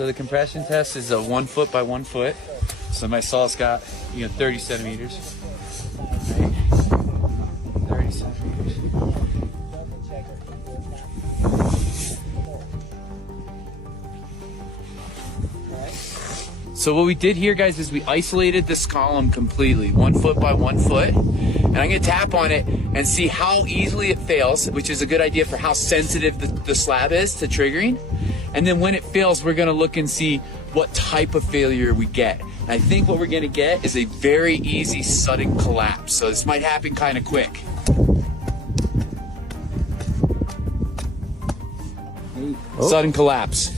So the compression test is a 1 foot by 1 foot. So my saw's got, 30 centimeters. Right? 30 centimeters. So what we did here, guys, is we isolated this column completely, 1 foot by 1 foot. And I'm gonna tap on it and see how easily it fails, which is a good idea for how sensitive the slab is to triggering. And then when it fails, we're gonna look and see what type of failure we get. And I think what we're gonna get is a very easy sudden collapse. So this might happen kind of quick. Sudden collapse.